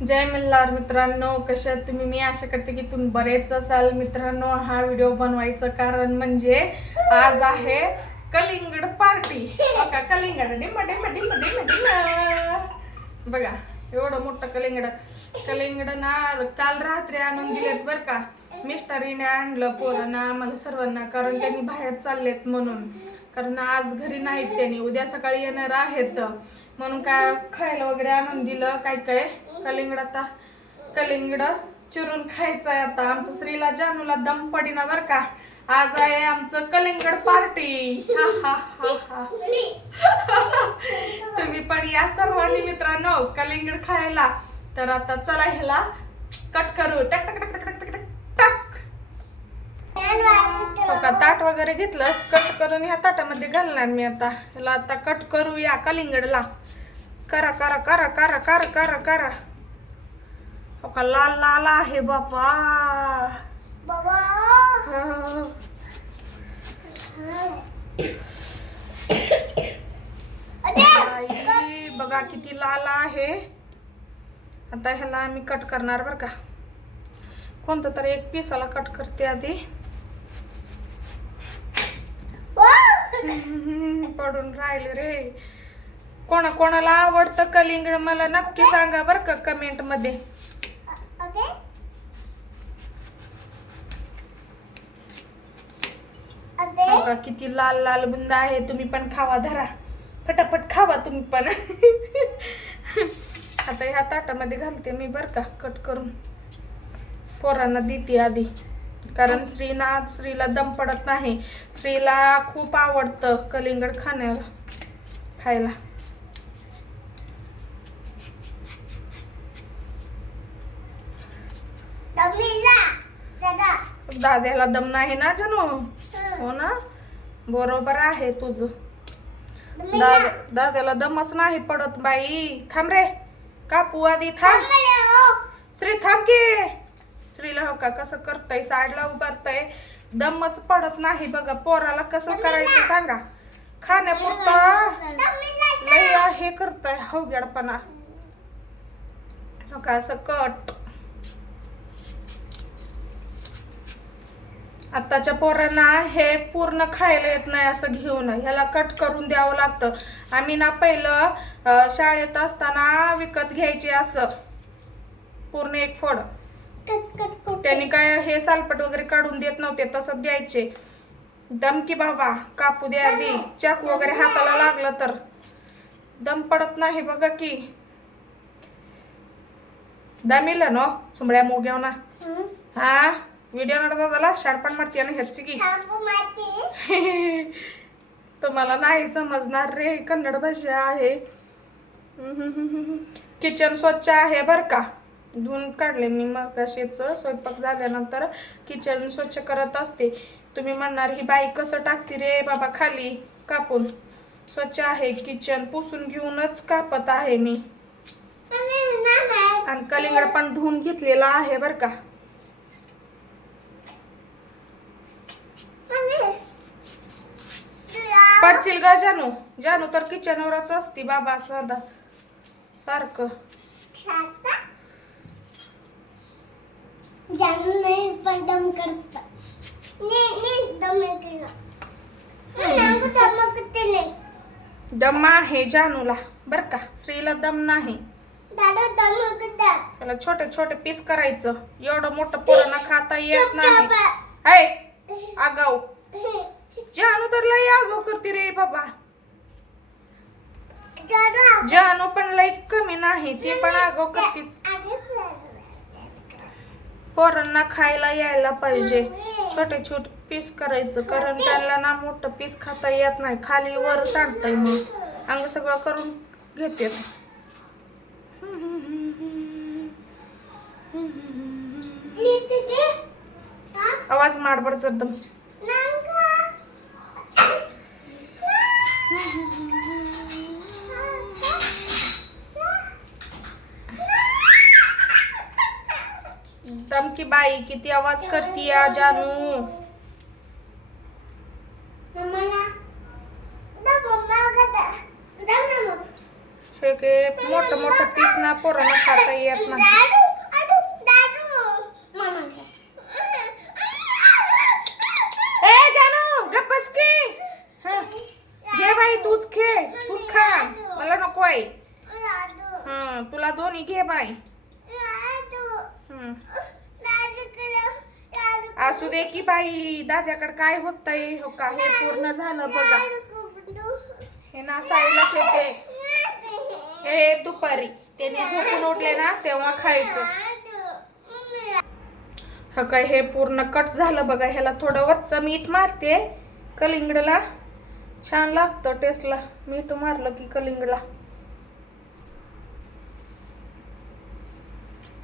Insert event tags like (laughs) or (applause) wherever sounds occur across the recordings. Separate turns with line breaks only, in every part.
जय मल्हार मित्रांनो कशा तुम्ही? मी आशा करते की तुम्ही बरेच असाल. मित्रांनो हा व्हिडिओ बनवायचं कारण म्हणजे आज आहे कलिंगड पार्टी. हो बघा कलिंगड. डिम डिम डिम डिम डिम बघा एवढं मोठं कलिंगड. कलिंगड ना काल रात्री आणून दिलेत बरं का. मिस्टरीने आणलं पोरांना आम्हाला सर्वांना कारण त्यांनी बाहेर चाललेत म्हणून. कारण आज घरी नाहीत त्यांनी. उद्या सकाळी येणार आहेत. म्हणून काय खायला वगैरे आणून दिलं काय काय? कलिंगड आता. कलिंगड चिरून खायचं आहे आता. आमचं श्रीला जानूला दम पडिना बर का. आज आहे आमचं कलिंगड पार्टी. हा हा हा हा. (laughs) तुम्ही पण या सर्वांनी मित्रांनो कलिंगड खायला. तर आता चला ह्याला कट करू. टक टक टक हो का ताट वगैरे घेतलं कट करून ह्या ताटामध्ये घालणार मी आता. ह्याला आता कट करूया कलिंगडला. करा करा करा करा करा करा करा. हो का लाल लाल आहे बापा. बघा किती लाल आहे. आता ह्याला आम्ही कट करणार बरं का. कोणतं तरी एक पिसाला कट करते आधी. पडून राहिले रे. कोणा कोणाला आवडतं कलिंगड मला नक्की सांगा बरं का कमेंटमध्ये. बघा किती लाल लाल बुंदा आहे तुम्ही पण खावा धरा. फटाफट खावा तुम्ही पण. (laughs) आता ह्या ताटामध्ये घालते मी बरं का कट करून. पोरांना देते आधी. कारण श्रीना श्रीला दम पडत नाही. श्रीला खूप आवडतं कलिंगड खाण्याला खायला. दाद्याला दम नाही ना जनू हो. ना? बरोबर आहे तुझं. दादा दाद्याला दमच नाही पडत बाई. थांब रे. कापू आधी थांब. श्री थांब की. हो का? कसं करतय? साडला उभारतय. दमच पडत नाही बघा पोराला कसं करायचं सांगा. खाण्यापुरतं लय हे करतय हवग्याडपणा का असं कट. आत्ताच्या पोरांना हे पूर्ण खायला येत नाही असं घेऊन. ह्याला कट करून द्यावं लागतं. आम्ही ना पहिलं शाळेत असताना विकत घ्यायचे असं. पूर्ण एक फळ त्यांनी काय हे सालपट वगैरे काढून देत नव्हते तसं द्यायचे. दम की बाबा कापू द्या आधी. चाकू वगैरे हाताला लागलं तर. दम पडत नाही बघा की. दमिलं ना सुंबड्या मोग्याव ना हा? व्हिडिओ नडता झाला शाळपण मारते ना ह्याची की. तुम्हाला नाही समजणार रे कन्नड भाषा आहे. किचन स्वच्छ आहे बर का? धुवून काढले मी मग स्वयंपाक झाल्यानंतर किचन स्वच्छ करत असते. तुम्ही म्हणणार ही बाई कसं टाकते रे बाबा खाली? कापून. स्वच्छ आहे. किचन पुसून घेऊनच कापत आहे मी. आणि कलिंगड पण धुवून घेतलेला आहे बर का. पडशील ग जानू. जानू तर किचनवरच असती बाबा सदा. सारखं.
जानू नाही पण दम करता. नाही नाही दम केला नांगू दम करते नाही.
दम आहे जानूला बर का? श्रीला दम नाही.
दादा
त्याला छोटे छोटे पीस करायचं. एवढं मोठं पोरांना खाता येत नाही. हाय आगाऊ. जानू तर लय आगाऊ करते रे बाबा. जानू पण लय कमी नाही ती पण आगाऊ करतीच. पोरांना खायला यायला पाहिजे. छोटे छोटे पीस करायचं. कारण त्यांना ना मोठं पीस खाता येत नाही. खाली वर सांडतंय मग अंग सगळं करून घेते. आवाज माडबड चढ दमकी बाई किती आवाज करती जानू? हे के मोठं मोठं पीस ना पोरांना खाता येत नाही. हं. घे बाई तूच तूच खा. मला नको आहे हं, तुला दोन्ही घे बाई
दारू
हं.
दारू केलं दारू
असू दे की बाई दाद्याकडे काय होतंय? हो का? हे पूर्ण झालं बघा. हे ना साईलाच येते. हे दुपारी. त्याने झोपून उठले ना तेव्हा खायचं. हो हा काय हे पूर्ण कट झालं बघा. ह्याला थोडं वरचं मीठ मारते कलिंगडला. छान लागतं टेस्टला मीठ मारलं की कलिंगडला.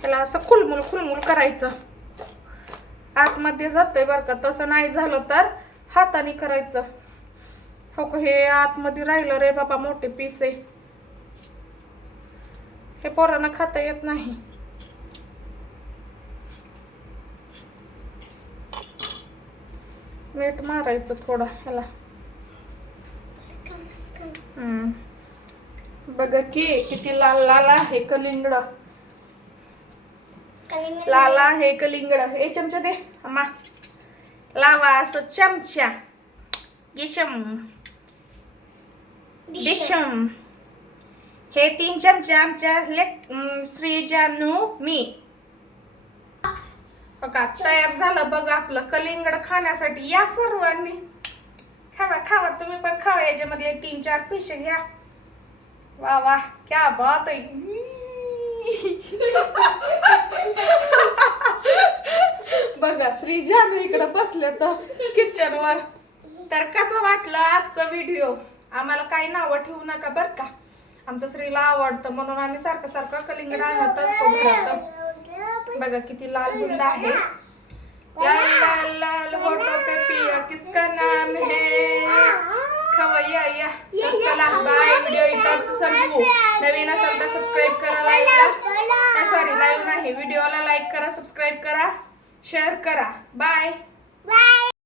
त्याला असं खुलमुल खुलमुल करायचं. आतमध्ये जातंय बरं का. तसं नाही झालं तर हाताने करायचं. हो का हे आतमध्ये राहिलं रे बाबा मोठे पीस आहे. हे पोरांना खाता येत नाही. मीठ मारायचं थोडं ह्याला. हम्म. बघा की किती लाल लाल आहे कलिंगड लाला हे कलिंगड. हे चमचा दे. अम्मा. लावा असं चमचा. गिशम डिशम. हे तीन चमचे आमच्या श्री जानू मी. बघा तयार झालं बघा आपलं कलिंगड खाण्यासाठी. या सर्वांनी. खावा खावा. तुम्ही पण खावा. याच्यामध्ये तीन चार पिशे घ्या. वा वा. क्या बात आहे. बघा श्री जानू इकडे बसले तर किचन वर. तर कसं वाटलं आजचा व्हिडिओ आम्हाला काही नावं ठेवू नका बर का? आमचं श्रीला आवडतं म्हणून आम्ही सारखं सारखं कलिंगड आणत असतो बघा किती लाल बुंद आहे. लाल लाल लाल होटो पे पिया किसका नाम है खवैया या तर चला बाय. व्हिडिओ इथंच संपवू नवीन असेल तर सबस्क्राईब करा लाईकला सॉरी लाईव्ह नाही. व्हिडिओला लाईक करा सबस्क्राईब करा. शेअर करा. Bye
bye